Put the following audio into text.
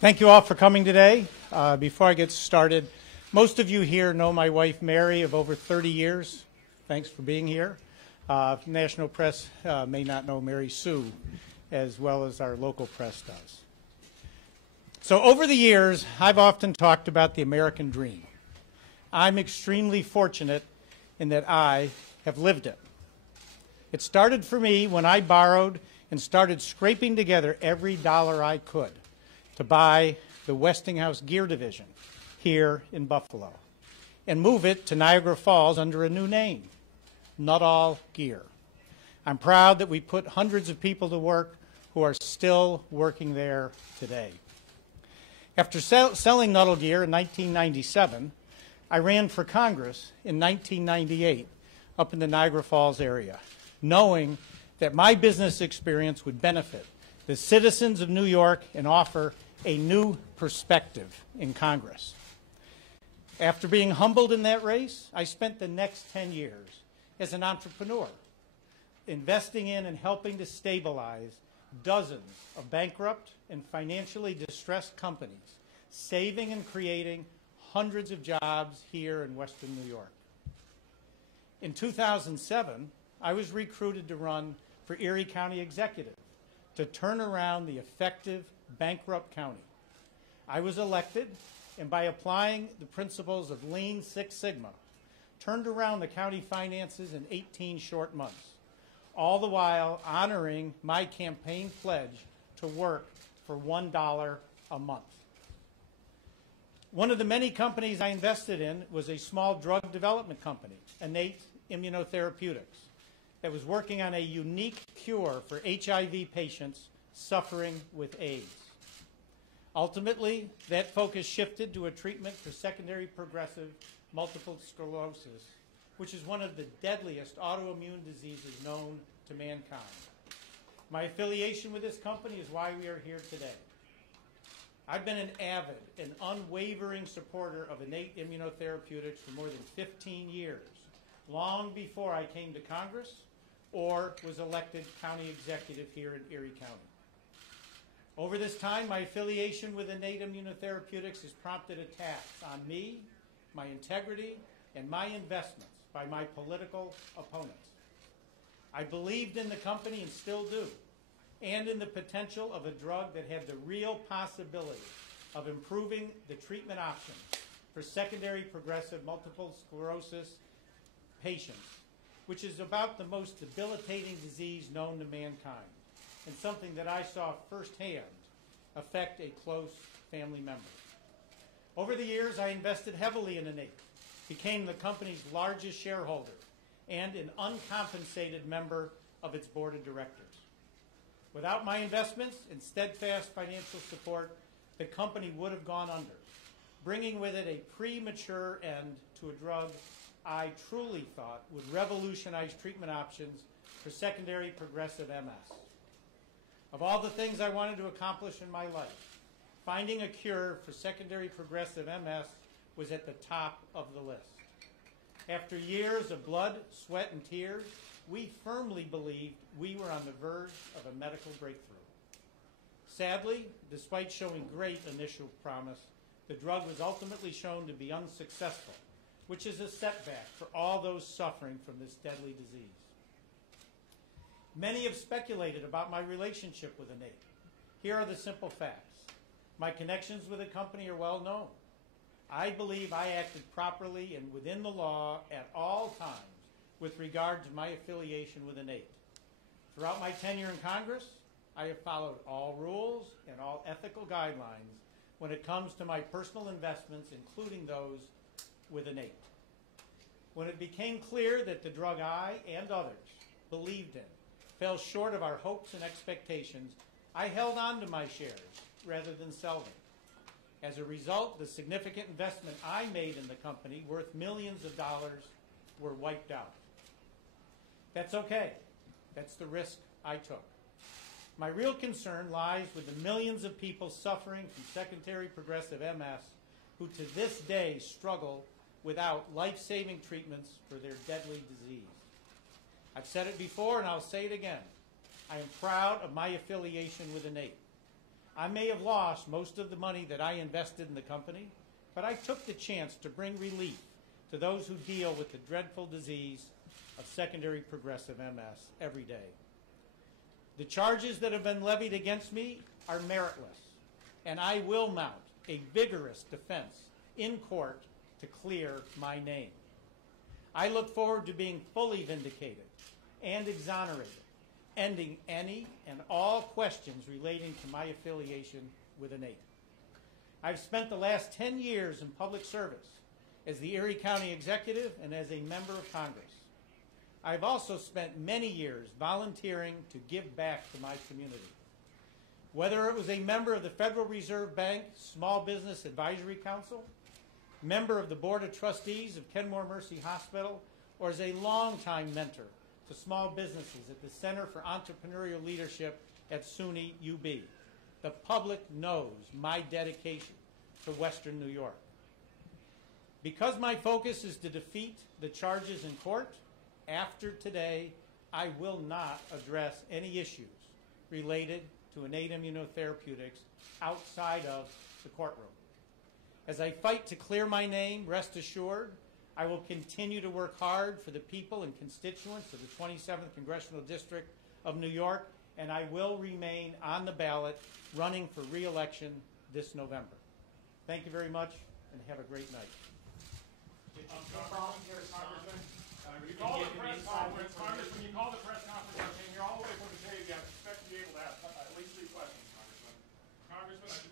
Thank you all for coming today. Before I get started, most of you here know my wife Mary of over 30 years. Thanks for being here. National press may not know Mary Sue as well as our local press does. So over the years, I've often talked about the American dream. I'm extremely fortunate in that I have lived it. It started for me when I borrowed and started scraping together every dollar I could to buy the Westinghouse Gear Division here in Buffalo and move it to Niagara Falls under a new name, Nuttall Gear. I'm proud that we put hundreds of people to work who are still working there today. After selling Nuttall Gear in 1997, I ran for Congress in 1998 up in the Niagara Falls area, knowing that my business experience would benefit the citizens of New York and offer a new perspective in Congress. After being humbled in that race, I spent the next 10 years as an entrepreneur, investing in and helping to stabilize dozens of bankrupt and financially distressed companies, saving and creating hundreds of jobs here in Western New York. In 2007, I was recruited to run for Erie County Executive to turn around the effective bankrupt county. I was elected, and by applying the principles of Lean Six Sigma, turned around the county finances in 18 short months, all the while honoring my campaign pledge to work for $1 a month. One of the many companies I invested in was a small drug development company, Innate Immunotherapeutics, that was working on a unique cure for HIV patients suffering with AIDS. Ultimately, that focus shifted to a treatment for secondary progressive multiple sclerosis, which is one of the deadliest autoimmune diseases known to mankind. My affiliation with this company is why we are here today. I've been an avid and unwavering supporter of Innate Immunotherapeutics for more than 15 years, long before I came to Congress or was elected county executive here in Erie County. Over this time, my affiliation with Innate Immunotherapeutics has prompted attacks on me, my integrity, and my investments by my political opponents. I believed in the company and still do, and in the potential of a drug that had the real possibility of improving the treatment options for secondary progressive multiple sclerosis patients, which is about the most debilitating disease known to mankind, and something that I saw firsthand affect a close family member. Over the years, I invested heavily in Innate, became the company's largest shareholder, and an uncompensated member of its board of directors. Without my investments and steadfast financial support, the company would have gone under, bringing with it a premature end to a drug I truly thought would revolutionize treatment options for secondary progressive MS. Of all the things I wanted to accomplish in my life, finding a cure for secondary progressive MS was at the top of the list. After years of blood, sweat, and tears, we firmly believed we were on the verge of a medical breakthrough. Sadly, despite showing great initial promise, the drug was ultimately shown to be unsuccessful, which is a setback for all those suffering from this deadly disease. Many have speculated about my relationship with Innate. Here are the simple facts. My connections with the company are well known. I believe I acted properly and within the law at all times with regard to my affiliation with Innate. Throughout my tenure in Congress, I have followed all rules and all ethical guidelines when it comes to my personal investments, including those with Innate. When it became clear that the drug I and others believed in fell short of our hopes and expectations, I held on to my shares rather than sell them. As a result, the significant investment I made in the company, worth millions of dollars, were wiped out. That's okay. That's the risk I took. My real concern lies with the millions of people suffering from secondary progressive MS who to this day struggle without life-saving treatments for their deadly disease. I've said it before and I'll say it again. I am proud of my affiliation with Innate. I may have lost most of the money that I invested in the company, but I took the chance to bring relief to those who deal with the dreadful disease of secondary progressive MS every day. The charges that have been levied against me are meritless, and I will mount a vigorous defense in court to clear my name. I look forward to being fully vindicated and exonerated, ending any and all questions relating to my affiliation with Innate. I've spent the last 10 years in public service as the Erie County Executive and as a member of Congress. I've also spent many years volunteering to give back to my community. Whether it was a member of the Federal Reserve Bank Small Business Advisory Council, member of the Board of Trustees of Kenmore Mercy Hospital, or as a longtime mentor to small businesses at the Center for Entrepreneurial Leadership at SUNY UB, the public knows my dedication to Western New York. Because my focus is to defeat the charges in court, after today, I will not address any issues related to Innate Immunotherapeutics outside of the courtroom. As I fight to clear my name, rest assured, I will continue to work hard for the people and constituents of the 27th Congressional District of New York, and I will remain on the ballot running for re-election this November. Thank you very much, and have a great night. When you call the press conference, you're all the way from the table, you expect to be able to ask at least 3 questions, Congressman. Congressman,